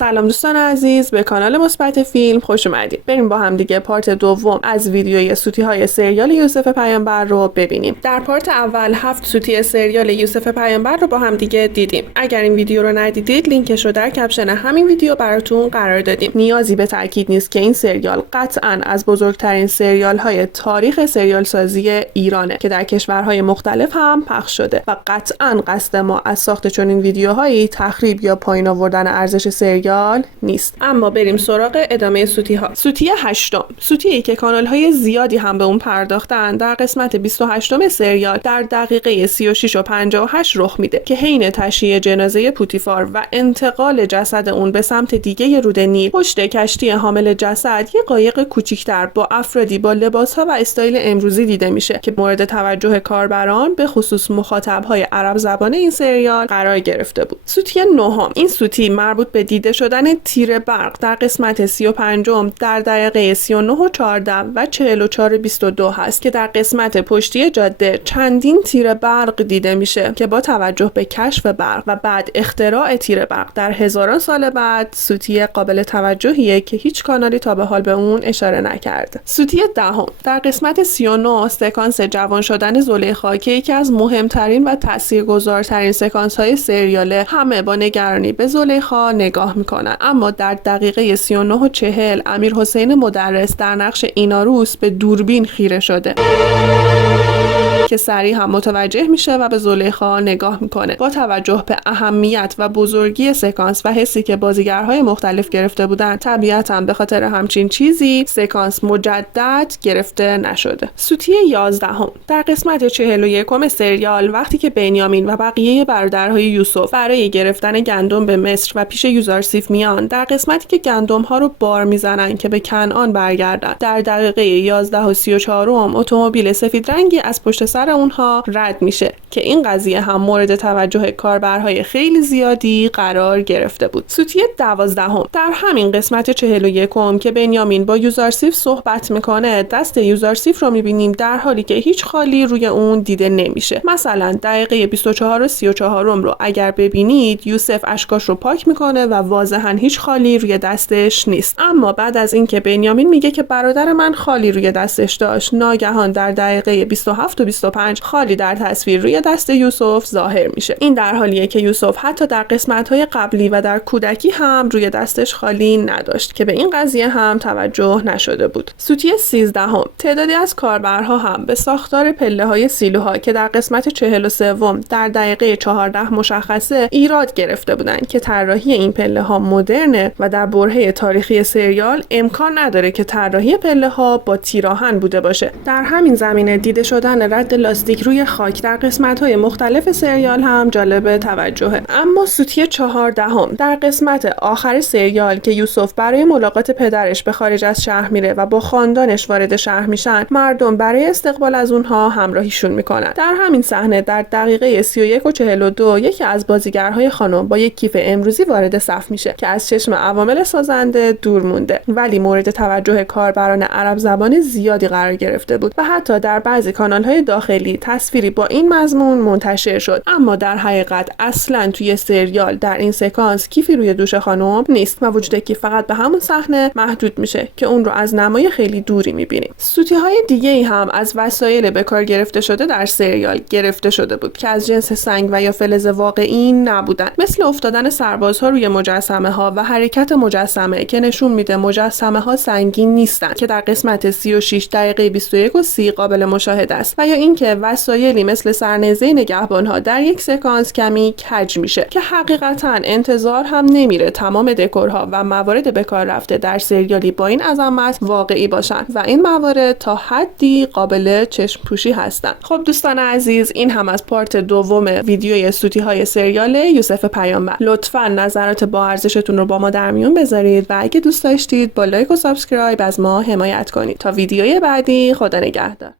سلام دوستان عزیز، به کانال مثبت فیلم خوش اومدید. بریم با هم دیگه پارت دوم از ویدیوی سوتی های سریال یوسف پیامبر رو ببینیم. در پارت اول 7 سوتی سریال یوسف پیامبر رو با هم دیگه دیدیم. اگر این ویدیو رو ندیدید لینکش رو در کپشن همین ویدیو براتون قرار دادیم. نیازی به تاکید نیست که این سریال قطعاً از بزرگترین سریال های تاریخ سریال سازی ایرانه که در کشورهای مختلف هم پخش شده و قطعاً قصد ما از ساخت چنین ویدیوهایی تخریب یا پایین آوردن ارزش سریال نیست. اما بریم سراغ ادامه سوتی ها. سوتی 8، سوتی که کانال های زیادی هم به اون پرداختن، در قسمت 28 سریال در دقیقه 36 و 58 رخ میده که حین تشییع جنازه پوتیفار و انتقال جسد اون به سمت دیگه رود نیل، پشت کشتی حامل جسد یه قایق کوچیک‌تر با افرادی با لباس‌ها و استایل امروزی دیده میشه که مورد توجه کاربران به خصوص مخاطب‌های عرب زبان این سریال قرار گرفته بود. سوتی 9، این سوتی مربوط به دیده شدن تیر برق در قسمت 35 در دقیقه 39 و 14 و 44 و 22 هست که در قسمت پشتی جاده چندین تیر برق دیده میشه که با توجه به کشف برق و بعد اختراع تیر برق در هزاران سال بعد، سوتی قابل توجهیه که هیچ کانالی تا به حال به اون اشاره نکرده. سوتی 10، در قسمت 39 سکانس جوان شدن زلیخا که یکی از مهمترین و تاثیرگذارترین سکانس های سریاله، همه با نگرانی به زلیخا نگاه میکنن، اما در دقیقه 39 و 40 امیرحسین مدرس در نقش ایناروس به دوربین خیره شده که سریع هم متوجه میشه و به زلیخا نگاه میکنه. با توجه به اهمیت و بزرگی سکانس و حسی که بازیگرهای مختلف گرفته بودن، طبیعتاً به خاطر همچین چیزی سکانس مجدد گرفته نشده. سوتی 11، در قسمت 41 سریال وقتی که بنیامین و بقیه برادرهای یوسف برای گرفتن گندم به مصر و پیش یوزارسیف میان، در قسمتی که گندم ها رو بار میزنن که به کنعان برگردن، در دقیقه 11 و 34 اتومبیل سفید رنگی از پشت سر اونها رد میشه که این قضیه هم مورد توجه کاربرهای خیلی زیادی قرار گرفته بود. سوتی 12، در همین قسمت 41 که بنیامین با یوزارسیف صحبت میکنه، دست یوزارسیف رو میبینیم در حالی که هیچ خالی روی اون دیده نمیشه. مثلا دقیقه 24 و 34 رو اگر ببینید، یوسف اشکاش رو پاک میکنه و واضحا هیچ خالی روی دستش نیست. اما بعد از اینکه بنیامین میگه که برادر من خالی روی دستش داشت، ناگهان در دقیقه 27 و 25 خالی در تصویر روی دست یوسف ظاهر میشه. این در حالیه که یوسف حتی در قسمت‌های قبلی و در کودکی هم روی دستش خالی نداشت که به این قضیه هم توجه نشده بود. سوتی 13، تعدادی از کاربرها هم به ساختار پله‌های سیلوها که در قسمت 43 در دقیقه 14 مشخصه ایراد گرفته بودند که طراحی این پله‌ها مدرنه و در برهه تاریخی سریال امکان نداره که طراحی پله‌ها با تیراهن بوده باشه. در همین زمینه دیده شدن رد لاستیک روی خاک در قسمت‌های مختلف سریال هم جالب توجهه. اما سوتی 14، در قسمت آخر سریال که یوسف برای ملاقات پدرش به خارج از شهر میره و با خاندانش وارد شهر میشن، مردم برای استقبال از اونها همراهیشون میکنن. در همین صحنه در دقیقه 31 و 42 یکی از بازیگرهای خانم با یک کیف امروزی وارد صف میشه که از چشم عوامل سازنده دور مونده، ولی مورد توجه کاربران عرب زبان زیادی قرار گرفته بود و حتی در بعضی کانال‌های داخلی تصویری با این مضمون منتشر شد. اما در حقیقت اصلا توی سریال در این سکانس کیفی روی دوش خانم نیست و وجود کیف فقط به همون صحنه محدود میشه که اون رو از نمای خیلی دوری میبینیم. سوتی‌های دیگه‌ای هم از وسایل به کار گرفته شده در سریال گرفته شده بود که از جنس سنگ و یا فلز واقعی نبودن، مثل افتادن سربازها روی مجسمه ها و حرکت مجسمه که نشون میده مجسمه ها سنگین نیستن که در قسمت 36 دقیقه 21 و 30 قابل مشاهده است، و یا اینکه وسایلی مثل سرنیزه نگهبان ها در یک سکانس کمی کج میشه که حقیقتا انتظار هم نمیره تمام دکورها و موارد به کار رفته در سریالی با این عظمت واقعی باشن و این موارد تا حدی قابل چشم پوشی هستن. خب دوستان عزیز، این هم از پارت دوم ویدیوی سوتی های سریال یوسف پیامبر. لطفاً نظرات با ارزشتون رو با ما در میون بذارید و اگه دوست داشتید با لایک و سابسکرایب از ما حمایت کنید. تا ویدیوی بعدی، خدا نگهدار.